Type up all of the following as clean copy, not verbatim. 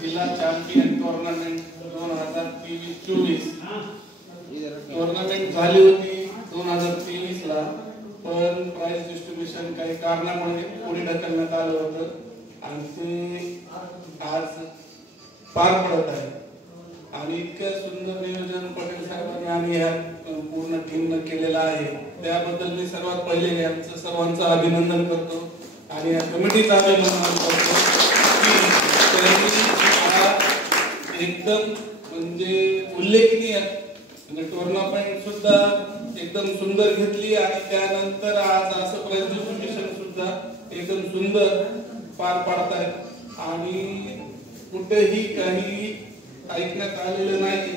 जिल्हा champion tournament 2023-24 tournament झाली होती 2023 ला, पण प्राइस डिस्ट्रीब्युशन काही कारणामुळे पुढे ढकलण्यात आलं होतं आणि ते आज पार पडत आहे. आणि इतकं सुंदर नियोजन पटेल साहेबांनी आणि ह्या पूर्ण टीमनं केलेलं आहे, त्याबद्दल मी सर्वात पहिले यांचं सर्वांचं अभिनंदन करतो आणि या कमिटीचं अभिनंदन करतो की त्यांनी एकदम म्हणजे उल्लेखनीय म्हणजे टुर्नामेंट सुद्धा एकदम सुंदर घेतली आणि त्यानंतर आज असं प्राइस डिस्ट्रीब्युशन सुद्धा एकदम सुंदर पार पाडतायत आणि कुठेही काही ऐकण्यात आलेलं नाही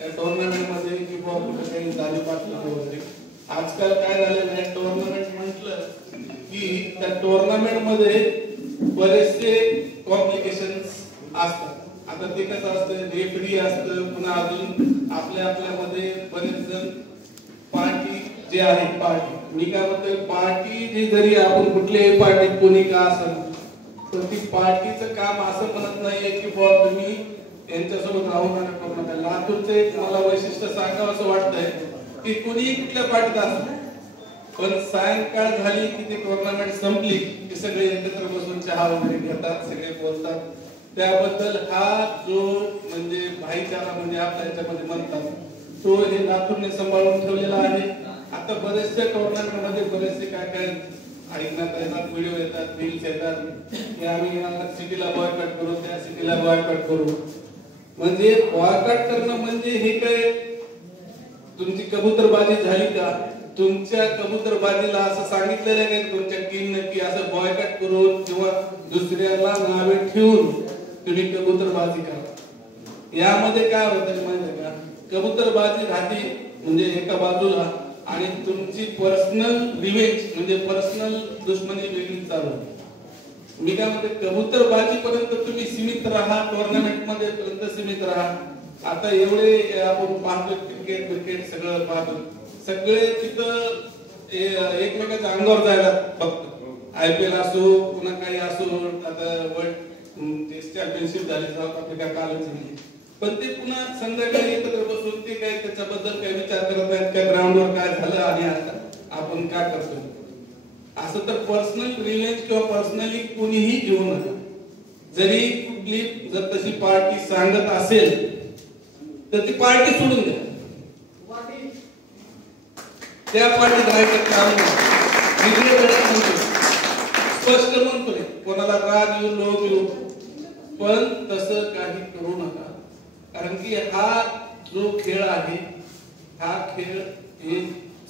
या टुर्नामेंट मध्ये की बाबा कुठे काही झाली पातळी वगैरे. आजकाल काय झालेलं आहे, टुर्नामेंट म्हटलं की त्या टुर्नामेंट मध्ये बरेचसे कॉम्प्लिकेशन्स असतात. आता ते कसं असतं, रेफरी असतं, पुन्हा अजून आपल्यामध्ये बरेच जण पार्टी जे आहे पार्टी, मी काय म्हणतोय पार्टी जी जरी आपण कुठल्याही पार्टीत कोणी का असेल तर ती पार्टीचं काम असं म्हणत नाहीये की बाबा तुम्ही यांच्यासोबत राहून नका. लातूरचं एक मला वैशिष्ट्य सांगावं असं वाटतंय की कोणी कुठल्या पार्टीत असतं, पण सायंकाळ झाली की ती टुर्नामेंट संपली की सगळे एकत्र बसून चहा वगैरे घेतात, सगळे बोलतात. त्याबद्दल हा जो म्हणजे भाईचारा म्हणजे आपल्या याच्यामध्ये म्हणतात तो हे लातूरने सांभाळून ठेवलेला आहे. आता बरेचसे टुर्नामेंट मध्ये बरेचसे काय काय ऐकण्यात येतात, व्हिडिओ येतात, रील्स येतात की आम्ही या सिटीला बॉयकॉट करू, त्या सिटीला बॉयकॉट करू. म्हणजे बॉयकॉट करणं म्हणजे हे काय तुमची कबूतरबाजी झाली का? तुमच्या कबूतरबाजीला असं सांगितलेलं आहे का तुमच्या टीमने की असं बॉयकॉट करून किंवा दुसऱ्याला नावे ठेवून तुम्ही कबूतरबाजी करा? यामध्ये काय होतं माहिती का, कबूतरबाजी राहते म्हणजे एका बाजूला आणि तुमची पर्सनल रिवेंज म्हणजे पर्सनल दुश्मनी वेगळी चालू. मी काय म्हणते कबूतरबाजी पर्यंत तुम्ही सीमित राहा, टुर्नामेंट मध्ये पर्यंत सीमित राहा. आता एवढे आपण पाहतो क्रिकेट सगळं पाहतो, सगळे तिथं एकमेकांच्या अंगावर जायला बघतो. IPL असो पुन्हा काही असो, आता वर्ल्ड टेस्ट चॅम्पियनशिप झाली साऊथ आफ्रिका कालच झाली, पण ते पुन्हा संध्याकाळी एकत्र बसून ते काय त्याच्याबद्दल काही विचार करत नाहीत का ग्राउंडवर काय झालं आणि आता आपण काय करतोय. असं तर पर्सनल रिव्हेंज किंवा पर्सनली कोणीही घेऊ नका. जरी कुठली जर तशी पार्टी सांगत असेल तर ती पार्टी सोडून द्या, त्या पार्टीत राहायचं काम नाही. स्पष्ट म्हणतोय, कोणाला राग येऊ लोक येऊ, पण तसं काही करू नका. कारण की हा जो खेळ आहे हा खेळ हे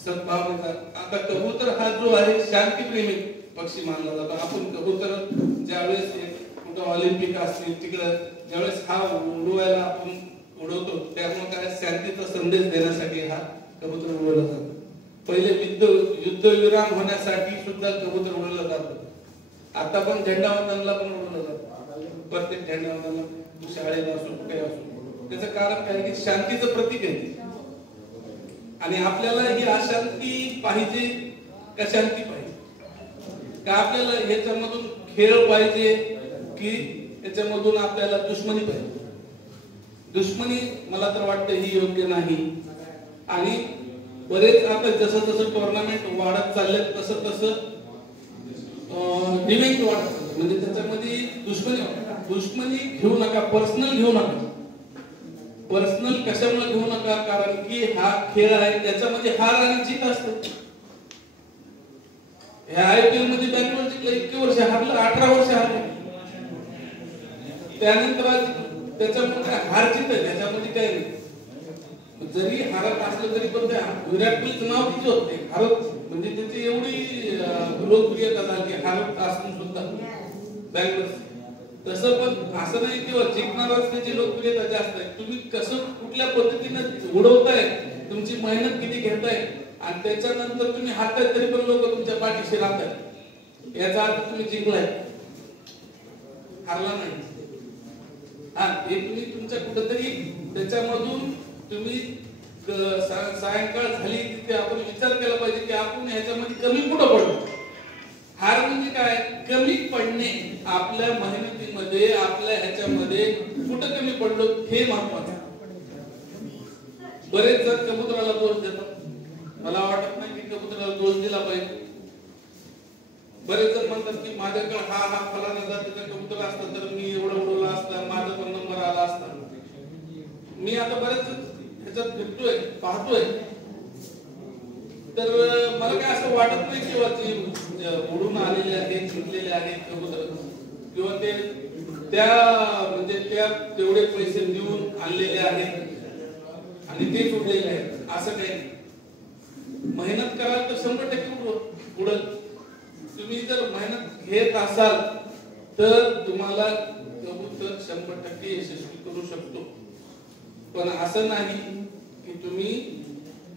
सद्भावनेचा. आता कबूतर हा जो आहे शांतीप्रेमी पक्षी मानला जातो. आपण कबूतर ज्यावेळेस कुठं ऑलिम्पिक असतील तिकडं ज्यावेळेस हा उडवायला आपण उडवतो त्यामुळे काय शांतीचा संदेश देण्यासाठी हा कबूतर उडवला जातो. पहिले युद्धविराम होण्यासाठी सुद्धा कबूतर उडवलं जातं. आता पण झेंडावंदनला पण उडवलं जातं. प्रत्येक झेंडावंदनला शाळेला असो कुठे असो, त्याचं कारण काय की शांतीचं प्रतीक आहे. आणि आपल्याला ही अशांती पाहिजे का शांती पाहिजे का? आपल्याला ह्याच्यामधून खेळ पाहिजे की याच्यामधून आपल्याला दुश्मनी पाहिजे? दुश्मनी मला तर वाटतं ही योग्य नाही. आणि बरेच आता जसं जसं टुर्नामेंट वाढत चालले तसं तसं डिबेट वाढत चाललं. म्हणजे त्याच्यामध्ये दुश्मनी घेऊ नका, पर्सनल घेऊ नका. पर्सनल कशामुळे घेऊ नका? कारण की हा खेळ आहे, त्याच्यामध्ये हार आणि जीत असते. ह्या IPL मध्ये बँगलोर जिंकलं, इतके वर्ष हारलं, 18 वर्ष हारलं. त्यानंतर त्याच्यामध्ये काय हार जीत आहे, त्याच्यामध्ये काय नाही. जरी हारत असलं तरी पण त्या विराट कोहलीचं नाव किती होते हारत, म्हणजे त्याची एवढी लोकप्रियता झाली हारत असून सुद्धा बँगलोर. तसं पण असं नाही किंवा जिंकणारच त्याची लोकप्रियता जास्त आहे. तुम्ही कसं कुठल्या पद्धतीने उडवताय, तुमची मेहनत किती घेताय आणि त्याच्यानंतर तुम्ही हारताय तरी पण लोक तुमच्या पाठीशी राहतात, याचा अर्थ तुम्ही जिंकलाय, हारला नाही. हा हे तुम्ही तुमच्या कुठेतरी त्याच्यामधून तुम्ही सायंकाळ झाली तिथे आपण विचार केला पाहिजे की आपण ह्याच्यामध्ये कमी कुठं पडलो. हार म्हणजे काय? कमी पडणे आपल्या मेहनतीमध्ये मध्ये आपल्या ह्याच्यामध्ये कुठं कमी पडलो हे महत्वाचं. बरेच जण कबुतराला दोष देतात. मला वाटत नाही की कबुतराला दोष दिला पाहिजे. बरेच जण म्हणतात की माझ्याकडे हा फलाना जातीचा कबूतर असता तर मी एवढं उडवला असता, माझा पण नंबर आला असता. मी आता बरेच ह्याच्यात फिरतोय, पाहतोय, तर मला काय असं वाटत नाही किंवा ते उडून आलेले आहेत, जिंकलेले आहेत कबूतर किंवा ते त्या म्हणजे त्या तेवढे पैसे देऊन आणलेले आहेत आणि तेच उडलेले आहेत असं काही नाही. मेहनत कराल तर 100% उडल. तुम्ही जर मेहनत घेत असाल तर तुम्हाला कबूतर 100% यशस्वी करू शकतो. पण असं नाही की तुम्ही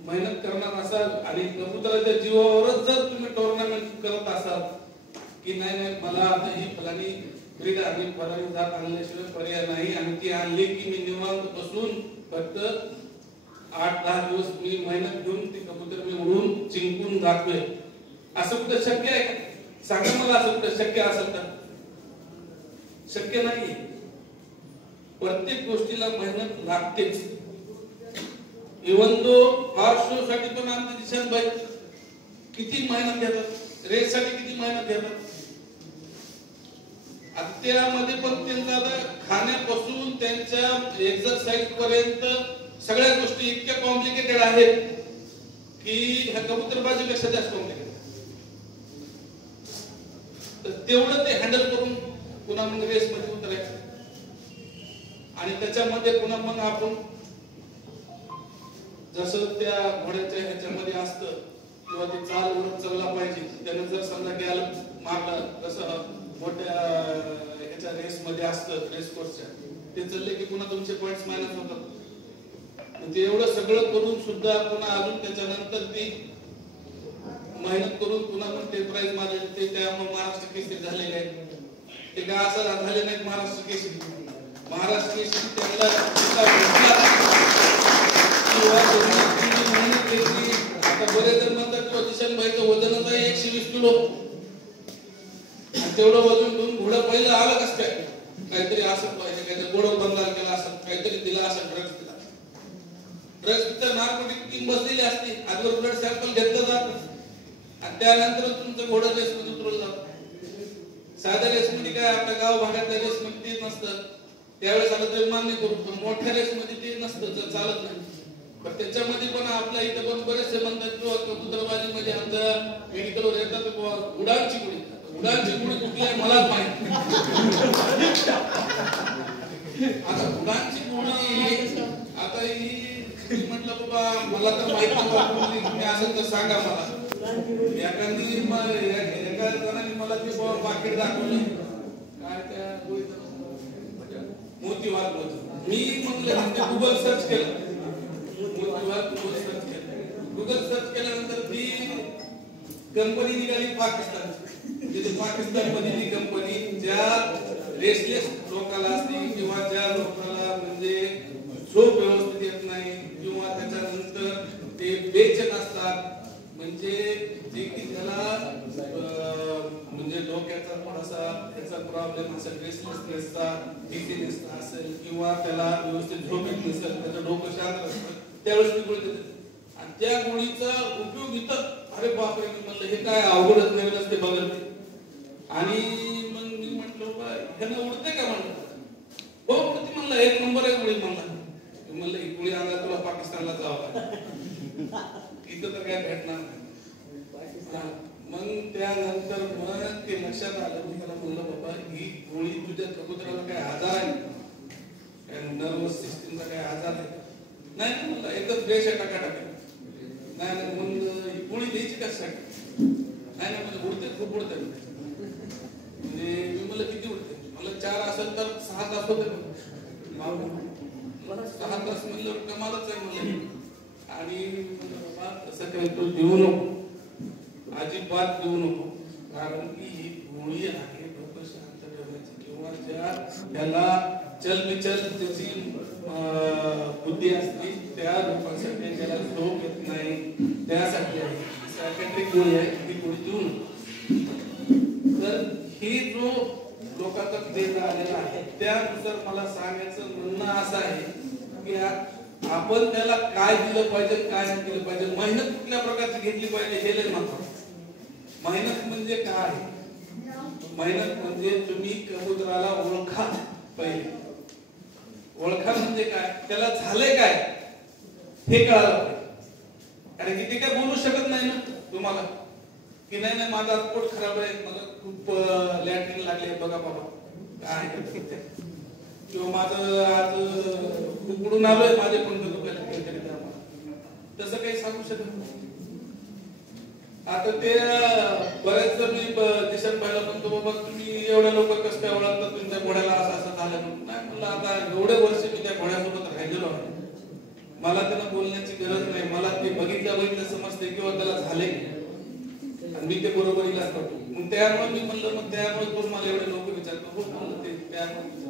मेहनत करणार असाल आणि कबुतराच्या जीवावरच जर तुम्ही टुर्नामेंट करत असाल की नाही मला आता ही फलानी ब्रीड आणि फलानी जात आणल्याशिवाय पर्याय नाही आणि ती आणली की मी निवांत बसून फक्त 8-10 दिवस मी मेहनत घेऊन ती कबूतर मी उडून जिंकून जातोय, असं कुठं शक्य आहे का? सांगा मला, असं कुठं शक्य असेल तर? शक्य नाही. प्रत्येक गोष्टीला मेहनत लागतेच. इव्हन दो हॉर्स शो साठी पण आमचे दिशान भाई किती मेहनत घेतात, रेस साठी किती मेहनत घेतात. आता त्यामध्ये पण त्यांचा आता खाण्यापासून त्यांच्या एक्सरसाइज पर्यंत सगळ्या गोष्टी इतक्या कॉम्प्लिकेटेड आहेत की ह्या कबूतरबाजीपेक्षा जास्त कॉम्प्लिकेटेड. तर तेवढं ते हँडल करून पुन्हा मग रेस मध्ये उतरायचं आणि त्याच्यामध्ये पुन्हा मग आपण जसं त्या घोड्याच्या ह्याच्यामध्ये असतं किंवा ते चाल उडत चालला पाहिजे. त्यानं जर समजा गॅल मारलं, कसं मोठ्या ह्याच्या रेस मध्ये असतं, रेस कोर्सच्या, ते चालले की पुन्हा तुमचे पॉइंट्स मायनस होतात. ते एवढं सगळं करून सुद्धा पुन्हा अजून त्याच्यानंतर ती मेहनत करून पुन्हा पण ते प्राइज मारले. ते त्या महाराष्ट्र केसरी झालेले आहेत. ते काय असं झाले नाहीत महाराष्ट्र केसरी. महाराष्ट्र केसरी त्यांना मेहनत घेतली. आता बरेच जण म्हणतात किंवा किशन भाईचं वजनच आहे 120 किलो. तेवढं वजन घेऊन घोडा पहिलं आलं कसं काय? काहीतरी असं पाहिजे, काहीतरी गोड बंगाल केला असं, काहीतरी दिला असं, ड्रग्स दिला. ड्रग्स तर नार्कोटिक टीम बसलेली असते. आजवर ब्लड सॅम्पल घेतलं जातं आणि त्यानंतर तुमचं घोडं रेस मध्ये उतरवलं जातं. साध्या रेस मध्ये काय आपल्या गाव भागातल्या रेस मध्ये ते नसतं. त्यावेळेस आलं तर मान्य करू, पण मोठ्या रेस मध्ये ते नसतं, जर चालत नाही. पण त्याच्यामध्ये पण आपल्या इथं पण बरेचसे म्हणतात किंवा कबूतरबाजी मध्ये आमच्या मेडिकलवर येतात उडानची गुढी. उडानची गुढी कुठली आहे मलाच माहिती. आता उडानची गुढी आता ही म्हटलं बाबा मला तर माहिती नाही, असं तर सांगा मला. एका जणांनी मला ते पाकिट दाखवलं काय त्या मोतीवाद. मी म्हटलं गुगल सर्च केलं, मोतीवाद गुगल सर्च केलं. गुगल सर्च केल्यानंतर ती कंपनी निघाली पाकिस्तानची. तिथे पाकिस्तान मध्ये ती कंपनी ज्या रेसलेस लोकांना असते किंवा ज्या लोकांना म्हणजे झोप व्यवस्थित येत नाही किंवा त्याच्यानंतर ते बेचैन असतात, म्हणजे जे की त्याला म्हणजे डोक्याचा थोडासा त्याचा प्रॉब्लेम असेल, रेसलेसनेसचा, डिझीनेसचा असेल किंवा त्याला व्यवस्थित झोप येत नसेल, त्याचं डोकं शांत असतं, त्यावेळेस ती गोळी देते. आणि त्या गोळीचा उपयोग इथं, अरे बापरे, मी म्हणलं हे काय अवघडच नवीन असते बघत. आणि मग मी म्हटलं ह्यानं उडते का म्हणलं. हो उडते म्हणलं, 1 नंबर आहे गोळी म्हणला. म्हणलं ही गोळी आणायला तुला पाकिस्तानला जावं, इथं तर काय भेटणार नाही. मग त्यानंतर मग ते लक्षात आलं. मी त्याला म्हणलं बाबा ही गोळी तुझ्या कबुतराला काय आजार आहे, काय नर्वस सिस्टीमचा काय आजार आहे? नाही म्हणलं एकदम फ्रेश आहे टाकाटाक. नाही मग ही गोळी द्यायची कशासाठी? नाही ना म्हणजे उडते, खूप उडते. म्हणजे मी म्हणलं किती उडते? मला 4 असेल तर 6 तास होते. 6 तास म्हणलं कमालच आहे म्हणलं. आणि बाबा तसं काही तू देऊ नको, अजिबात देऊ नको. कारण की ही गोळी आहे डोकं शांत ठेवण्याची किंवा ज्या त्याला चलबिचल त्याची बुद्धी असते त्या लोकांसाठी, त्याला झोप येत नाही त्यासाठी आहे. सायकॅट्रिक गोळी आहे, ती गोळी देऊ नको. तर ही जो लोकांचा देत आलेला आहे. त्यानुसार मला सांगायचं म्हणणं असं आहे की आपण त्याला काय दिलं पाहिजे, काय नाही दिलं पाहिजे, मेहनत कुठल्या प्रकारची घेतली पाहिजे हे लय महत्त्वाचं. मेहनत म्हणजे काय? मेहनत म्हणजे तुम्ही कबुतराला ओळखा पहिले. ओळखा म्हणजे काय? त्याला झालंय काय हे कळालं पाहिजे. कारण की ते काय बोलू शकत नाही ना तुम्हाला की नाही नाही माझा पोट खराब आहे, मला खूप लॅट्रिन लागले बघा बाबा काय, किंवा माझं आज उकडून आलोय माझे पंख दुखायला काहीतरी द्या मला, तसं काही सांगू शकत नाही. आता ते बरेच मी दिशात पाहिलं म्हणतो बाबा तुम्ही एवढ्या लोक कसं काय ओळखता तुमच्या घोड्याला असं असं झालं म्हणून. नाही म्हणलं आता एवढे वर्ष मी त्या घोड्यासोबत राहिलेलो आहे, मला त्यांना बोलण्याची गरज नाही. मला ते बघितलं समजते किंवा त्याला झाले आणि मी ते बरोबरीला करतो. मग त्यामुळे मी म्हणलं मग त्यामुळे तो मला एवढे लोक विचारतो हो म्हणलं ते त्यामुळे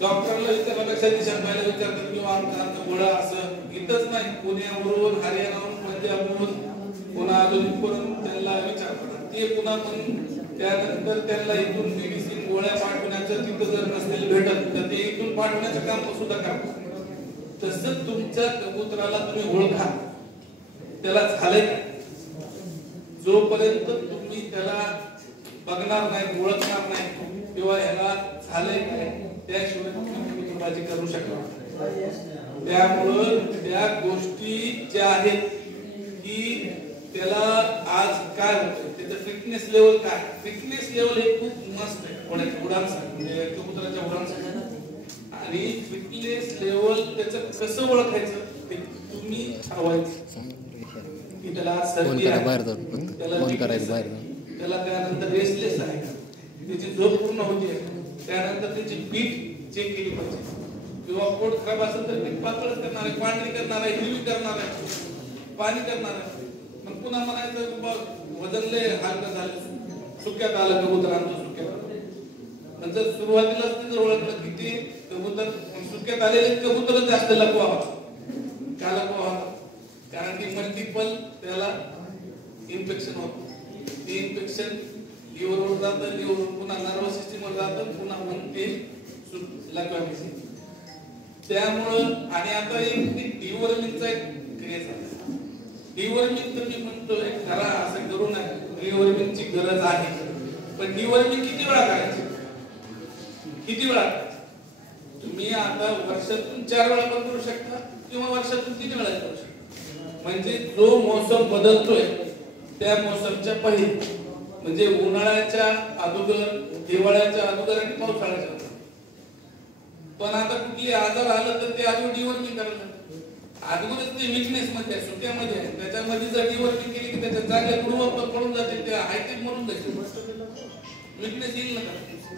डॉक्टरला विचारण्यापेक्षा दिशा पाहायला विचारतात किंवा आमचं घोडा असं इथंच नाही, पुण्यावरून हरियाणावरून पंजाबवरून पुन्हा अजूनपर्यंत त्यांना विचारतात. ते पुन्हा पण त्यानंतर त्यांना इथून मेडिसिन गोळ्या पाठवण्याचं तिथं जर नसेल भेटत तर ते इथून पाठवण्याचं काम सुद्धा करतात. तसं तुमच्या कबुतराला तुम्ही ओळखा त्याला झालंय का. जोपर्यंत तुम्ही त्याला बघणार नाही ओळखणार नाही किंवा ह्याला झालंय काय त्याशिवाय तुम्ही कबुतरबाजी करू शकणार. त्यामुळं त्या गोष्टी ज्या आहेत की त्याला आज काय होतं त्याचं फिटनेस लेवल काय, फिटनेस लेवल हे खूप मस्त आहे उडानसाठी म्हणजे कबुतराच्या उडानसाठी. आणि फिटनेस लेवल त्याचं कसं ओळखायचं ते तुम्ही ठरवायचं की त्याला सर्दी आहे, त्याला त्यानंतर रेस्टलेस आहे, त्याची झोप पूर्ण होते, त्यानंतर त्याची पीठ चेक केली पाहिजे, किंवा पोट खराब असेल तर पीठ पातळच करणार आहे, पांढरी करणार आहे, हिरवी करणार आहे, पाणी करणार आहे. मग पुन्हा म्हणायचं वजन लय हलकं झालं, सुक्यात आलं कबुतरांचं सुक्यात. नंतर सुरुवातीलाच ते जर ओळखलं की ते कबूतर सुक्यात आलेले कबूतर जास्त लपवावा. का लपवावा? कारण की मल्टिपल त्याला इन्फेक्शन होतं. ते इन्फेक्शन लिव्हरवर जातं, लिव्हरवर पुन्हा नर्वस सिस्टीमवर जातं, पुन्हा मग ते लपवायचे. त्यामुळं आणि आता एक डिवॉर्मिंगचा एक क्रेज आहे. डिवॉर्मिंग तर मी म्हणतोय खरा असं करू नये, डिवॉर्मिंगची गरज आहे, पण डिवॉर्मिंग किती वेळा करायची, किती वेळा? तुम्ही आता वर्षातून 4 वेळा पण करू शकता किंवा वर्षातून 3 वेळा करू शकता. म्हणजे जो मोसम बदलतोय त्या मोसमच्या पहिले म्हणजे उन्हाळ्याच्या अगोदर, हिवाळ्याच्या अगोदर आणि पावसाळ्याच्या अगोदर. पण आता कुठली आजार आलं तर ते अगोदर डिवॉर्मिंग करायला अगोदरच ते विकनेस मध्ये आहे, सुट्यामध्ये आहे, त्याच्यामध्ये जर डिवॉर्मिंग केली की त्याच्या चांगल्या गुणवत्ता पडून जाते, ते हायटेक मरून जाते, विकनेस येईल ना.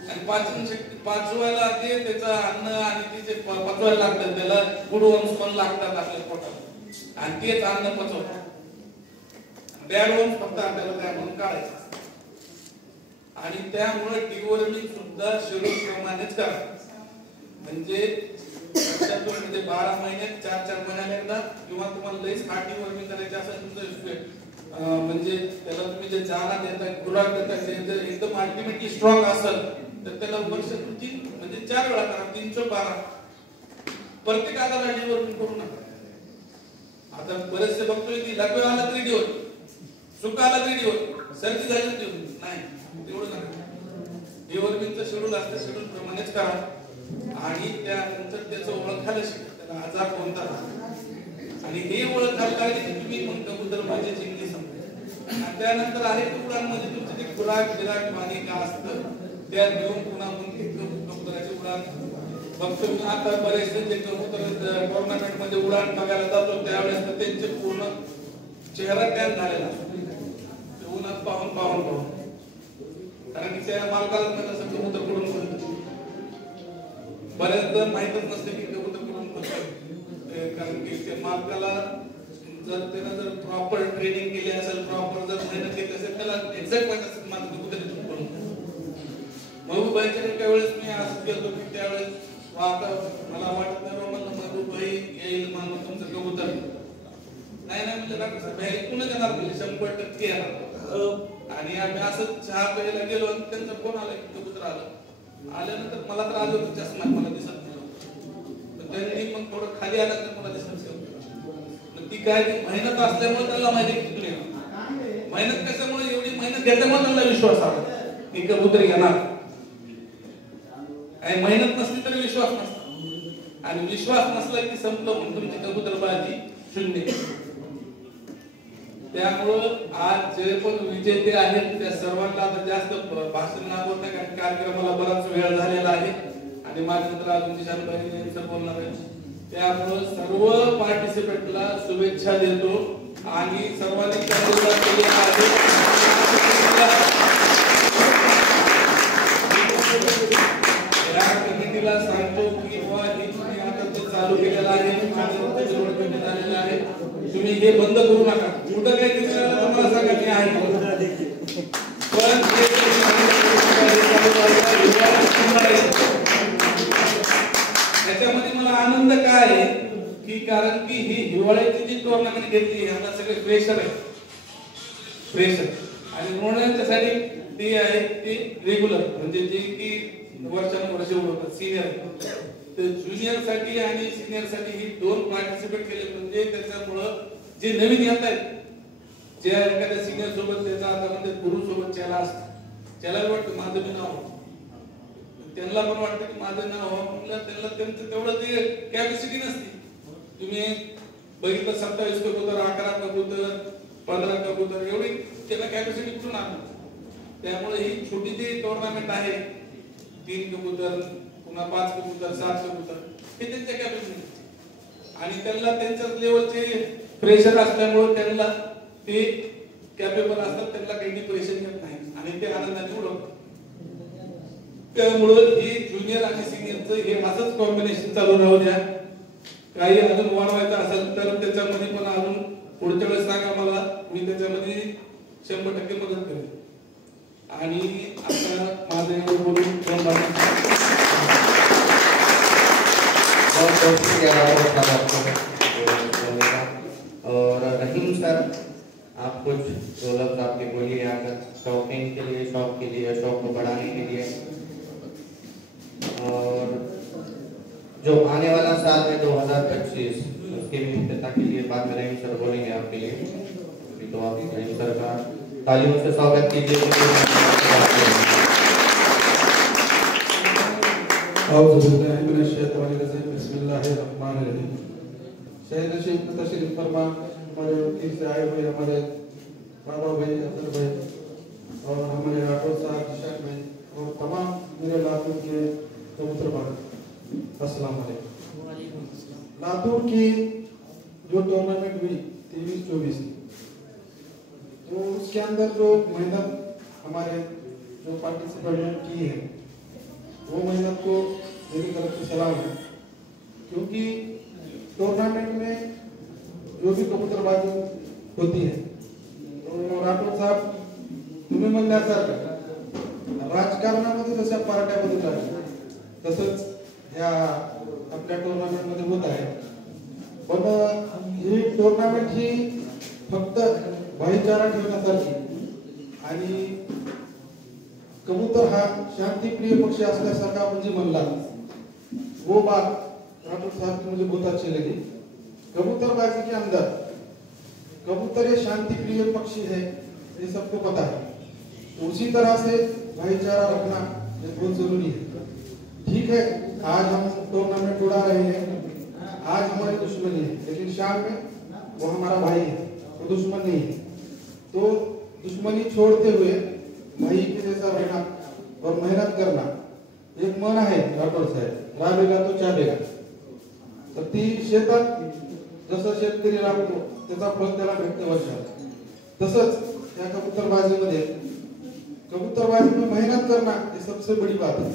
आणि पाचन शक्ती पाचवायला ते त्याचं अन्न आणि तिचे पचवायला लागतात, त्याला गुणवंश पण लागतात आपल्या पोटात आणि तेच अन्न पचवतात. बॅड वंश फक्त आपल्याला काय म्हणून काढायचं. आणि त्यामुळे डिवॉर्मिंग सुद्धा शेड्यूल प्रमाणेच करा. म्हणजे म्हणजे 12 महिन्यात 4-4 महिन्याला एकदा, किंवा तुम्हाला लईच हार्ड डिवॉर्मिंग करायची असेल तुमचं म्हणजे त्याला तुम्ही जे चारा देताय, खुराक देताय, जर एकदम अल्टिमेटली स्ट्रॉंग असेल तर त्याला वर्षातून 3 म्हणजे 4 वेळा करा. 312 प्रत्येक आजाराला डिवॉर्मिंग करू नका. आता बरेचसे बघतोय की लकवा आला तरी डिवॉर्मिंग, सुका आला तरी डिवॉर्मिंग, सर्दी झाली तरी डिवॉर्मिंग. नाही, तेवढं नका. डिवॉर्मिंगचं शेड्यूल असतं, शेड्यूल प्रमाणेच करा. आणि त्यानंतर त्याचं ओळखायला शिका, त्याला आजार कोणता. आणि हे ओळखायला लागले की तुम्ही मग कबूतरबाजी जिंकली समजा. आणि त्यानंतर आहे उडानमध्ये तुमचं ते खुराक बिराक पाणी का असतं त्या घेऊन पुन्हा मग कबुतराची उडान बघतो. आता बरेचसे जे कबूतर टोर्नामेंट मध्ये उडान बघायला जातो त्यावेळेस तर त्यांचे पूर्ण चेहरा टॅन झालेला उन्हात पाहून कारण की त्या मालकाला तसं कबूतर कडून बोलतो. बऱ्याचदा माहितच नसते की कबूतर कडून बोलतो, कारण की त्या मालकाला जर त्यानं जर प्रॉपर ट्रेनिंग केली असेल, प्रॉपर जर मेहनत केली असेल, त्याला एक्झॅक्ट माहित असेल माझं कबूतर इथून बोलतो. महबूबाईच्या एका वेळेस मी असं गेलो की त्यावेळेस आता मला वाटत नाही मला महबूबाई येईल म्हणून तुमचं कबूतर नाही म्हणलं डॉक्टर साहेब इथूनच येणार म्हणजे 100% येणार. आणि आम्ही असं चहा प्यायला गेलो आणि त्यांचा फोन आला की कबूतर आलं. आल्यानंतर मला तर आलं होतं चष्मा मला दिसत नव्हतं, पण त्यांनी मग थोडं खाली आल्यानंतर मला दिसत नव्हतं. ती काय मेहनत असल्यामुळे त्यांना माहिती की तुला मेहनत कशामुळे एवढी मेहनत घेतल्यामुळे त्यांना विश्वास आला की कबूतर येणार. काही मेहनत नसली तरी विश्वास नसतो, आणि विश्वास नसला की संपलं म्हणून तुमची कबूतरबाजी शून्य. त्यामुळं आज जे पण विजेते आहेत त्या सर्वांना आता जास्त भाषण लागत नाही, कारण कार्यक्रमाला बराच वेळ झालेला आहे आणि माझ्यानंतर अजून जिशानबाई सर बोलणार आहे. त्यामुळं सर्व पार्टिसिपेंटला शुभेच्छा देतो आणि सर्वांनी केलेला आहे. या कमिटीला सांगतो की चालू केलेला आहे, झालेला आहे, तुम्ही हे बंद करू नका. कुठं काही दिसलं तर मला सांगा, मी आहे. पण त्याच्यामध्ये मला आनंद काय आहे की कारण की ही हिवाळ्याची जी टुर्नामेंट घेतली आम्हाला सगळे फ्रेशर आहे, फ्रेशर आणि म्हणूनच्यासाठी ती आहे ती रेग्युलर, म्हणजे जे की वर्षानुवर्ष उडवतात सिनियर. तर ज्युनियर साठी आणि सिनियर साठी ही दोन पार्टिसिपेट केले, म्हणजे त्याच्यामुळं जे नवीन येत आहेत, ज्या एखाद्या सिनियर सोबत त्याचा आता म्हणजे गुरु सोबत चेला असतो, चेला वाटतं माझं बी नाव, त्यांना पण वाटतं की माझं नाव म्हणलं, त्यांना त्यांचं तेवढं ते कॅपॅसिटी नसते. तुम्ही बघितलं 27 कबूतर, 11 कबूतर, 15 कबूतर एवढी त्याला कॅपॅसिटी कुठून आणलं. त्यामुळे ही छोटी जी टुर्नामेंट आहे, 3 कबूतर पुन्हा 5 कबूतर, 7 कबूतर, हे त्यांच्या कॅपॅसिटी आणि त्यांना त्यांच्या लेवलचे प्रेशर असल्यामुळे त्यांना ते कॅपेबल असतात, त्यांना काही डिप्रेशन येत नाही आणि ते आनंदाने उडवतात. त्यामुळे हे ज्युनियर आणि सिनियरचं हे असंच कॉम्बिनेशन चालू राहू द्या. काही अजून वाढवायचं असेल तर त्याच्यामध्ये पण अजून पुढच्या वेळेस सांगा मला, मी त्याच्यामध्ये 100% मदत करेन. आणि आता माझे एवढं बोलून और रहीम सर, आप कुछ दो लफ्ज आपके बोलिए आकर शौकीन के लिए, शौक को बढ़ाने के लिए, और जो आने वाला साल है 2025 उसके मित्रता के लिए बाद में रहीम सर बोलेंगे आपके लिए. अभी तो आप रहीम सर का तालियों से स्वागत कीजिए. शहीद तशरीफ फरमा हमारे वकील से आए हुए हमारे बाबा भाई, अतर भाई और हमारे राठौर साहब, जिशान भाई और तमाम मेरे लातूर के कबूतर बाग, अस्सलाम वालेकुम. लातूर की जो टूर्नामेंट हुई 23-24, तो उसके अंदर जो मेहनत हमारे जो पार्टिसिपेंट की है, वो मेहनत को मेरी तरफ से सलाम है. क्योंकि टूर्नामेंट में जो भी कबूतरबाजी होती है, तो राठोड साहेब तुम्ही म्हणल्यासारखं राजकारणामध्ये जशा पार्ट्या बदलत आहेत तसंच या आपल्या टुर्नामेंटमध्ये होत आहे. पण ही टुर्नामेंट ही फक्त भाईचारा ठेवण्यासारखी आणि कबूतर हा शांतिप्रिय पक्षी असल्यासारखा आपण जे म्हणला, वो बात राठौर साहब की मुझे बहुत अच्छी लगी. कबूतरबाजी के अंदर कबूतर ये शांति प्रिय पक्षी है, ये सबको पता है. उसी तरह से भाईचारा रखना ये बहुत जरूरी है. ठीक है, आज हम टूर्नामेंट उड़ा रहे हैं, आज हमारी दुश्मनी है, लेकिन शाम में वो हमारा भाई है, वो दुश्मन नहीं है. तो दुश्मनी छोड़ते हुए भाई के जैसा रहना और मेहनत करना. एक मन आहे राठौर साहेब, राबेगा तो चालेगा. तर ती शेतात जसं शेतकरी राबतो त्याचा फळ त्याला भेटते वर्षात, तसंच या कबूतरबाजी में मेहनत करना ये सबसे बड़ी बात है.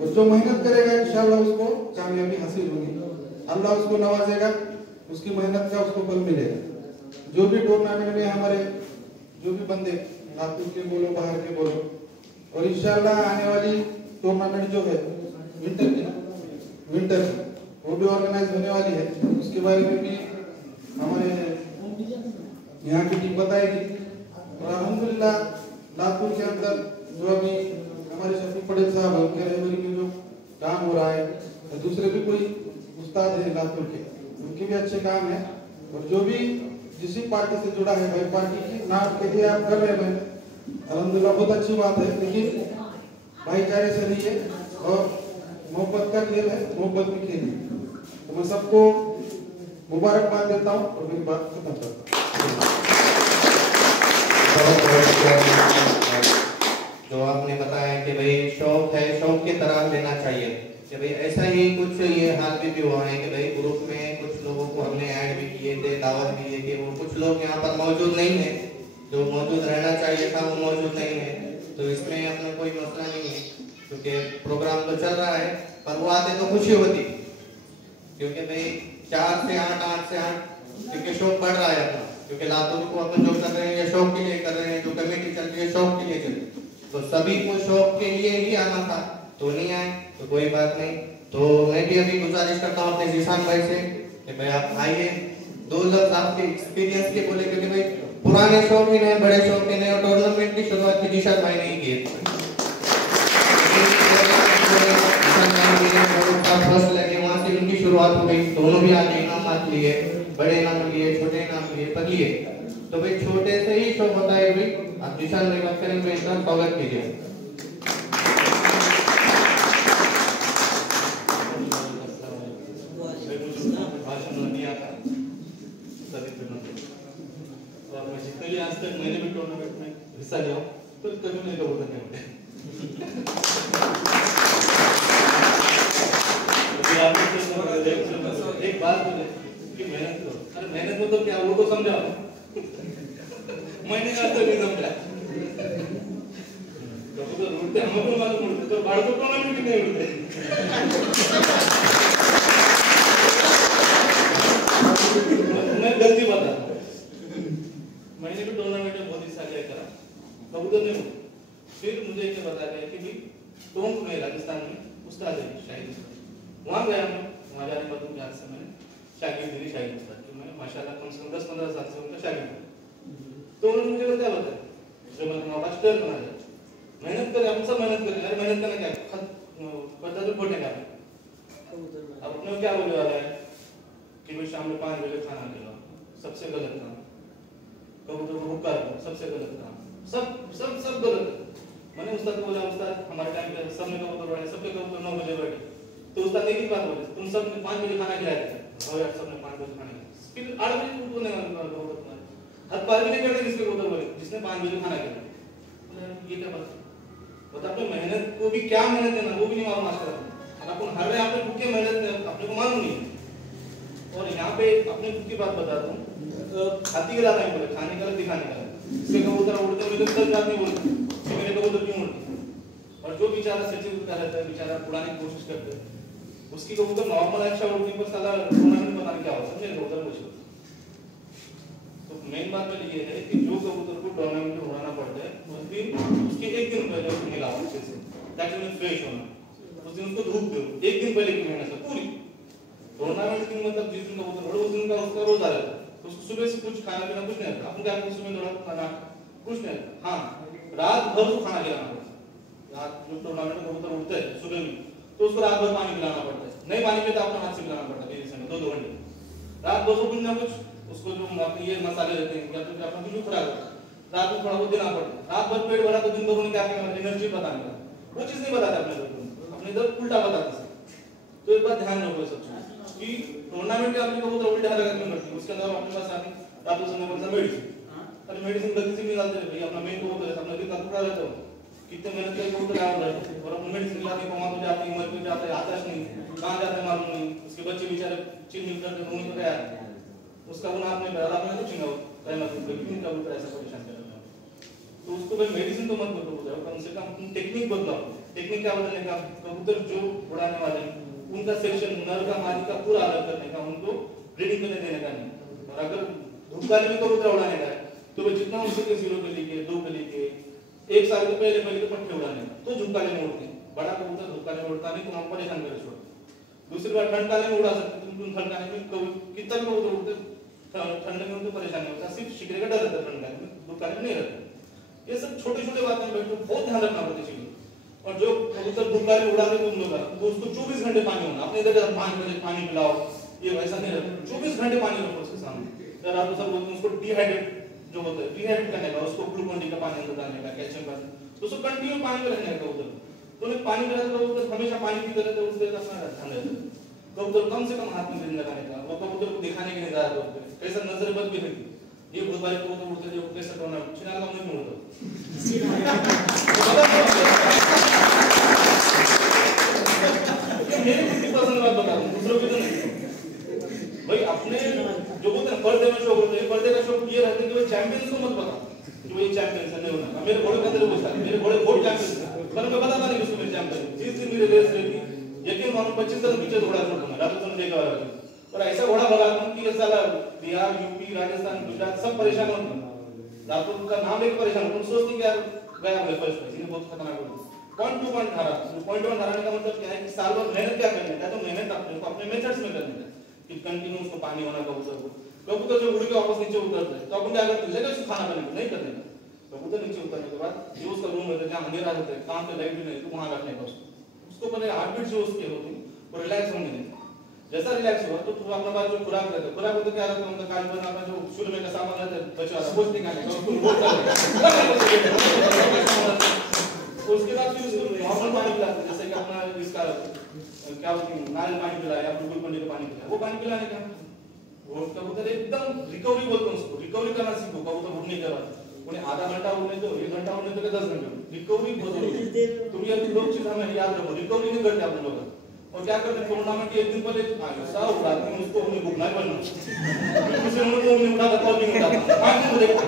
और जो मेहनत करेगा इंशाल्लाह उसको कामयाबी हासिल होगी, अल्लाह उसको नवाजेगा, उसकी मेहनत का उसको फल मिलेगा. जो भी टूर्नामेंट में हमारे जो भी बंदे लातूर के बोलो, बाहर के बोलो, और इंशाल्लाह आने वाली टूर्नामेंट जो है विंटर वो भी ऑर्गेनाइज होने वाली है. उसके बारे में भी हमारे यहाँ की टीम बताएगी. और अल्हम्दुलिल्लाह लातूर के अंदर जो अभी हमारे शफी पटेल साहब उनके रहबरी में जो काम हो रहा है, तो दूसरे भी कोई उस्ताद है लातूर के, उनके भी अच्छे काम है। और जो भी जिस पार्टी से जुड़ा है भाई, पार्टी की नाम के लिए आप कर रहे हैं अल्हम्दुलिल्लाह, बहुत अच्छी बात है। लेकिन भाईचारे से रहिए और मोहब्बत का खेल है, मोहब्बत में खेल है। तो मैं सबको मुबारकबाद देता हूँ और मेरी बात खत्म करता हूँ। जो आपने बताया कि भाई शौक है, शौक की तरह लेना चाहिए कि भाई ऐसा ही कुछ ये हाल भी हुआ है कि भाई ग्रुप में कुछ लोगों को हमने ऐड भी किए थे, दावत भी दिए थे, वो कुछ लोग यहाँ पर मौजूद नहीं है, जो मौजूद रहना चाहिए था वो मौजूद नहीं है। तो इसमें अपना कोई मसला नहीं है, क्योंकि प्रोग्राम तो चल रहा है, पर वो आते तो खुशी होती, क्योंकि भाई 4 से 8, 8 से 8, क्योंकि शौक बढ़ रहा है अपना, क्योंकि लातूर को अपन जो कर रहे हैं ये शौक के लिए कर रहे हैं, जो कमेटी चल रही है शौक के लिए चल रही है, तो सभी को शौक के लिए ही आना था, तो नहीं आए तो कोई बात नहीं। तो मैं भी अभी गुजारिश करता हूँ अपने जीशान भाई से कि भाई आप आइए, 2 लफ्ज आपके एक्सपीरियंस के बोले, क्योंकि भाई पुराने शौकीन है, बड़े शौकीन है, और टूर्नामेंट की शुरुआत की जीशान भाई नहीं की है, फर्स्ट लगे वहां से उनकी शुरुआत हो गई, दोनों भी आगे इनाम लिए, बड़े इनाम लिए, छोटे इनाम लिए, पर लिए। तो भाई छोटे से ही शौक होता है भाई। आप जीशान भाई बात करें तो इनका स्वागत कीजिए। जितने भी आज तक मैंने भी टूर्नामेंट में हिस्सा लिया तो कभी मेरे को बोलते नहीं एक बात बोले कि मेहनत करो, अरे मेहनत में तो क्या, वो तो समझा मैंने आज तक नहीं समझा। तो उड़ते हमको मालूम उड़ते तो बाढ़ को टूर्नामेंट भी नहीं उड़ते। मैं गलती बता, मैंने भी टूर्नामेंट में बहुत हिस्सा लिया करा, कबूतर नहीं उड़े। फिर मुझे क्या बताया गया कि भाई टोंक में राजस्थान में उस्ताद है शायद, वहाँ गया मैं, वहाँ जाने के बाद उनके हाथ से मैंने शागिर्दी शायद उस्ताद की, मैंने माशाल्लाह कम से कम 10-15 साल से उनका शागिर्द हूँ। तो उन्होंने मुझे क्या बताया, जो मैं मास्टर बना जाए, मेहनत करें, हम सब मेहनत करें, अरे मेहनत करना क्या पता तो फोड़ने का। अब अपने क्या बोलने वाला है कि भाई शाम में 5 बजे खाना खिलाओ, सबसे गलत काम, कबूतर को भूखा रखो, सबसे गलत काम, सब गलत। मैंने उस्ताद को बोला, उस्ताद हमारे टाइम पे सबने कबूतर बैठे, सबके कबूतर 9 बजे बैठे, तो उस्ताद ने एक बात बोले, तुम सब ने 5 बजे खाना खिलाया था, और यार सबने 5 बजे खाना खिलाया, फिर 8 बजे उठने वाला कबूतर हद पार भी नहीं करते किसके कबूतर बोले, जिसने 5 बजे खाना खिलाया। ये क्या बात बता, अपने मेहनत को भी क्या मेहनत है ना, वो भी नहीं मालूम आज तक। अपन हर रहे आपने खुद की मेहनत अपने को मालूम नहीं है। और यहाँ पे अपने खुद की बात बताता हूँ, हाथी के लाता है बोले, खाने का दिखाने का, इसके कबूतर उड़ते मुझे सब बात नहीं बोलते कि मेरे कबूतर क्यों उड़ते। और जो बेचारा सचिव का रहता है, बेचारा उड़ाने की कोशिश करते हैं, उसकी कबूतर नॉर्मल अच्छा उड़ने पर साला टूर्नामेंट पता नहीं क्या होता है, मेरे कबूतर मुझे। तो मेन बात तो ये है कि जो कबूतर को टूर्नामेंट में उड़ाना पड़ता है, उस दिन उसके 1 दिन पहले उसको मिलाओ अच्छे से, ताकि उन्हें फ्रेश होना, उस दिन उसको धूप दो 1 दिन पहले की मेहनत है पूरी। टूर्नामेंट दिन मतलब जिस दिन कबूतर उड़े उस दिन का उसका रोजा रहता है, उसको सुबह से कुछ खाना पीना कुछ नहीं रहता, अपन क्या सुबह थोड़ा खाना कुछ नहीं रहता। हाँ, रात भर को खाना खिलाना पड़ता है। रात जो टूर्नामेंट में कबूतर उड़ते हैं सुबह में, तो उसको रात भर पानी पिलाना पड़ता है, नहीं पानी पीता अपने हाथ से पिलाना पड़ता है, मेरे संग 2-2 घंटे रात भर को कुछ ना कुछ उसको जो अपने ये मसाले रहते हैं या फिर अपना कुछ खराब होता है, रात में थोड़ा बहुत देना पड़ता है। रात भर पेट भरा तो दिन भर उन्हें क्या करना, एनर्जी पता नहीं, वो चीज नहीं बताते अपने इधर उल्टा बताते। तो एक बात ध्यान रखो सब चीज कि टूर्नामेंट में आपने कबूतर उल्टा हरकत नहीं करती, उसके अंदर अपने पास आने रातों समय पर मेडिसिन, अरे मेडिसिन गलती से नहीं डालते भाई, अपना मेन कबूतर है, अपना दिल का टुकड़ा रहता है, कितने मेहनत करके कबूतर आ रहा है, और अपने मेडिसिन लाने को वहां तो जाते हैं, मर के जाते हैं, आकाश नहीं कहां जाते हैं मालूम नहीं, उसके बच्चे बेचारे चिल मिल करके रोने को गया, उसका गुनाह आपने बराबर आपने कुछ नहीं कहना, क्यों कबूतर ऐसा परेशान कर रहा है। तो उसको भाई मेडिसिन तो मत बदलो, कम से कम टेक्निक बदलाओ। टेक्निक क्या बदलने का, कबूतर जो उड़ाने वाले हैं उनका सेक्शन नर का मादी का पूरा अलग करने का, उनको ब्रीडिंग करने देने का नहीं। और अगर धूपकाले में कबूतर उड़ाने का है तो वो जितना हो सके 0 के लिए 2 के लिए 1 साल के पहले तो पट्टे उड़ाने का, तो झुमकाले में उड़ते हैं। बड़ा कबूतर धूपकाले में उड़ता नहीं तो हम परेशान कर छोड़ते। दूसरी बार ठंडकाले में उड़ा सकते, तुम ठंडकाले में कितना भी कबूतर उड़ते ठंड में उनको परेशान नहीं होता, सिर्फ शिकरे का डर रहता है ठंडकाले में, धूपकाले में नहीं रहता। ये सब छोटे छोटे बातें बैठो बहुत ध्यान रखना पड़ता है चीजों। और जो कबूतर दुबकारी उड़ा के तुम लोग तो उसको 24 घंटे पानी होना, अपने इधर 5 बजे पानी पिलाओ, ये वैसा नहीं रहता। 24 घंटे पानी रखो उसके सामने। अगर आप सब बोलते हैं उसको डिहाइड्रेट जो होता है डिहाइड्रेट करने का, उसको ग्लूकोन डी का पानी अंदर डालने का, कैल्शियम का, तो उसको कंटिन्यू पानी में रखने का उधर। तो उन्हें पानी में रहता है हमेशा पानी पीते रहते हैं, उससे अपना ध्यान रहता है। कबूतर कम से कम हाथ में दिन लगाने का, वो कबूतर को दिखाने के लिए ज्यादा होते हैं, कैसा नजर बद भी रहती ये बहुत बारी कबूतर उड़ते जो कैसा होना चिनार का नहीं होता मेरे किसी पसंद बात बता दूं, दूसरों की तो नहीं भाई। अपने जो बोलते हैं पर्दे में शौक होता है, पर्दे का शौक ये रहता है कि भाई चैंपियंस को मत बता कि भाई चैंपियंस है, नहीं होना। मेरे घोड़े के अंदर वो था, मेरे घोड़े बहुत चैंपियंस है, पर मैं बताता नहीं उसको मेरे चैंपियन। जिस दिन मेरी रेस रहती यकीन मानो 25 साल पीछे घोड़ा छोड़ूंगा, राजस्थान देखा होगा, और ऐसा घोड़ा भगाता हूं कि साला बिहार, यूपी, राजस्थान, गुजरात सब परेशान होते हैं। राजपूत का नाम लेकर परेशान होते हैं, सोचते हैं कि यार गया मैं फर्स्ट प्राइज, ये बहुत खतरनाक है। पॉइंट टू पॉइंट हारा, पॉइंट वन हारने का मतलब क्या है कि साल भर मेहनत क्या करने का, तो मेहनत अपने मेथड्स में करने का कि कंटिन्यू उसको पानी होना कबूतर को। कबूतर जो उड़ के वापस नीचे उतरता है तो अपन क्या करते हैं, लेकर उसको खाना बनाने नहीं करने का। कबूतर नीचे उतरने के बाद जो उसका रूम होता है जहाँ अंधेरा रहता है, काम पे लाइट भी नहीं, तो वहां रखने का उसको पहले हार्टबीट जो उसके होती है वो रिलैक्स होने देना। जैसा रिलैक्स हुआ तो अपना बात जो खुराक रहता है, खुराक होता क्या रहता है उनका काज बना अपना जो शुरू में का सामान रहता है बचा वो निकालने का, उसको रोक कर उसके बाद फिर उसको नॉर्मल पानी पिलाते हैं, जैसे कि अपना इसका क्या नारियल पानी पिलाया या ग्लूकोन डी का पानी पिलाया, वो पानी पिलाने का। वो कबूतर एकदम रिकवरी बोलते हैं उसको, रिकवरी करना सीखो। कबूतर उड़ने के बाद उन्हें आधा घंटा उड़ने दो, 1 घंटा उड़ने दो, 10 घंटे रिकवरी बहुत। तुम ये लोग चीज हमें याद रखो, रिकवरी नहीं करते आप लोग। और क्या करते हैं टूर्नामेंट के एक दिन पहले ऐसा उड़ाते हैं उसको, उन्हें भूखना ही बनना किसी उन्होंने उठाता कॉल नहीं उठाता 5 दिन देखते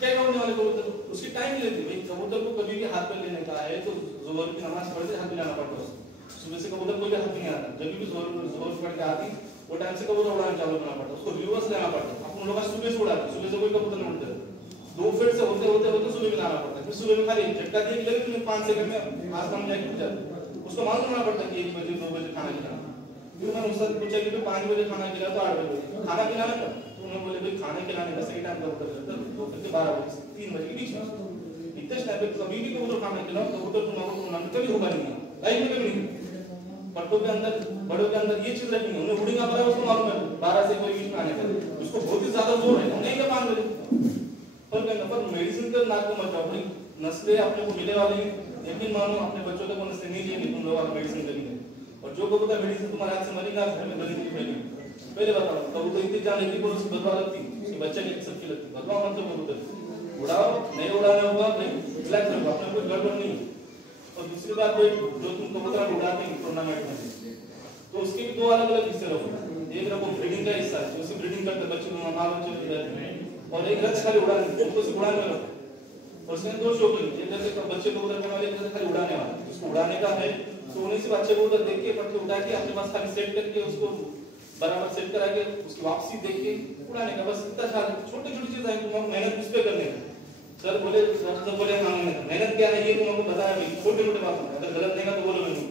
क्या करने वाले कबूतर उसकी टाइम नहीं लेती भाई। कबूतर को कभी भी हाथ पे लेने का है तो जोहर की नमाज पढ़ते हाथ मिलाना पड़ता है। सुबह से कबूतर कोई हाथ नहीं आता, जब भी जोहर पढ़ के आती वो टाइम से कबूतर उड़ाना चालू करना पड़ता है, उसको रिवर्स लेना पड़ता है। अपन लोग सुबह से उड़ाते, सुबह से कोई कबूतर नहीं उड़ता, 2 फीट से होते होते होते सुबह में लाना पड़ता है। फिर सुबह में खाली झटका दिए कि लगे 5 सेकंड में आसमान में जाके उठ जाता है। उसको मालूम होना पड़ता है कि 1 बजे 2 बजे खाना खिलाना। फिर मैंने उससे पूछा कि 5 बजे खाना खिला तो 8 बजे खाना खिलाना था, तो उन्होंने बोले भाई खाने खिलाने का सही टाइम कब करते हैं, तो फिर 12 बजे से 3 बजे के बीच में। इतने टाइम पे कभी भी कबूतर खाना खिलाओ, कबूतर टूर्नामेंट कभी होगा नहीं, लाइफ में कभी नहीं। पट्टों के अंदर बड़ों के अंदर ये चीज रखनी है, उन्हें उड़ेगा पर उसको मालूम है 12 से कोई बीच में आने का, उसको बहुत ही ज्यादा जोर है नहीं का 5 बजे पर कहना। पर मेडिसिन का नाक को मत जाओ भाई, नस्लें अपने को मिले वाली लेकिन मानो अपने बच्चों तक नस्लें नहीं चाहिए, तुम लोग आप मेडिसिन करेंगे। और जो कबूतर मेडिसिन तुम्हारे हाथ से मरेगा घर में गली नहीं फैलेगी। पहले बताओ कबूतर इतनी जान लेती है उसकी बदवा लगती, उसके बच्चे की सबकी लगती, बदवा मतलब कबूतर उड़ाओ नहीं उड़ाना होगा भाई रिलैक्स रखो, अपने कोई गड़बड़ नहीं। और दूसरी बात भाई जो तुम कबूतर उड़ाते हैं टूर्नामेंट में तो उसके भी 2 अलग अलग हिस्से रखो। एक रखो ब्रीडिंग का हिस्सा जो उसकी ब्रीडिंग करते बच्चे माल बच्चे रहते हैं, और एक रहता खाली उड़ाने उसको सिर्फ उड़ाने वाला। और उसमें 2 शौक है, एक जैसे बच्चे को उड़ाने वाले, एक जैसे खाली उड़ाने वाला। उसको उड़ाने का है तो उन्हीं से बच्चे को उधर देख के पट्टे उठा के अपने पास खाली सेट करके उसको बराबर सेट करा के उसकी वापसी देख के उड़ाने का, बस इतना सा छोटी छोटी चीज है। तुम मेहनत उस पे करने का। सर बोले मेहनत क्या है ये तुमको बताया भाई, छोटे छोटे बात है, अगर गलत देगा तो बोलो नहीं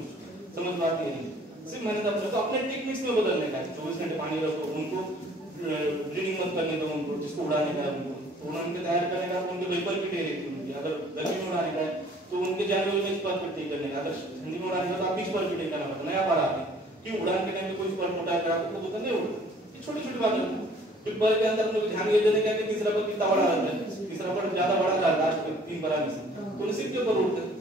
समझ बात ये नहीं। सिर्फ मेहनत तो अपने टेक्निक्स में बदलने का है। 24 घंटे पानी रखो, उनको ब्रीडिंग मत करने दो, उनको जिसको उड़ाने का है उनके तैयार करने का, उनके वेपर की टेरी उनकी अगर गर्मी में उड़ाने का है तो उनके जनवरी में स्पर फिट करने का, अगर ठंडी में उड़ाने का तो आप स्पर फिट करना पड़ता नया बार आते कि उड़ान के टाइम में कोई स्पर मोटा करा तो वो नहीं उड़ता। ये छोटी छोटी बातें हैं। फिर पर के अंदर लोग ध्यान ये देने का कि तीसरा पर कितना बड़ा रहता है, तीसरा पर ज्यादा बड़ा रहता है लास्ट 3 पर आने से तो सिर्फ के ऊपर उड़ते हैं।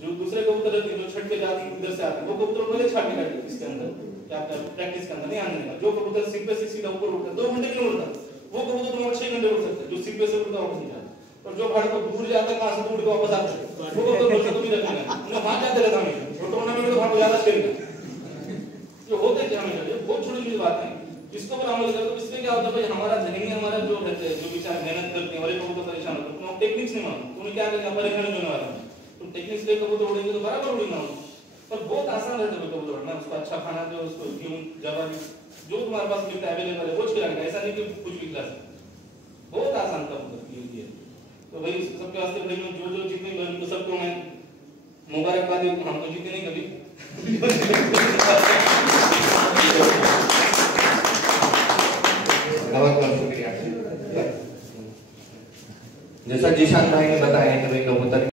जो दूसरे कबूतर रहते हैं जो छट के जाती है इधर से आते हैं वो कबूतर पहले छाट के काटते इसके अंदर क्या प्रैक्टिस के अंदर नहीं आने देगा। जो कबूतर सिर पे से सीधा ऊपर उड़ता है 2 घंटे क्यों उड़ता वो कबूतर तुम्हारा 6 घंटे उड़ सकता है, जो सिर पे से उड़ता वापस नहीं जाता। और जो भाड़ को दूर जाता है वहां से उड़ के वापस आता है वो कबूतर बोलता तो भी रखेगा उन्हें वहां जाते रहता हमें छोटा टूर्नामेंट में भाड़ को ज्यादा खेलेगा। जो होते क्या हमें बहुत छोटी छोटी बात है इसको पर अमल करो तो इससे क्या होता है भाई हमारा जहनी हमारा जो रहते हैं जो विचार मेहनत करते हैं और कबूतर परेशान होते हैं, तुम टेक्निक्स नहीं मानो तुमने क्या करेगा परेशान होने वाला है। तुम टेक्निक्स ले कबूतर उड़ेंगे तो बराबर उड़ेगा पर बहुत आसान रहता है कबूतर उड़ना। उसको अच्छा खाना दो, उसको गेहूं जवा जो तुम्हारे पास गिफ्ट अवेलेबल है वो खिलाएगा, ऐसा नहीं कि कुछ भी खिला सकते, बहुत आसान कबूतर के लिए। तो भाई सबके वास्ते भाई जो जीतने गए तो सबको मैं मुबारकबाद देता हूं, हम तो जीते नहीं कभी बहुत बहुत शुक्रिया। जैसा जिशान भाई ने बताया कि भाई कबूतर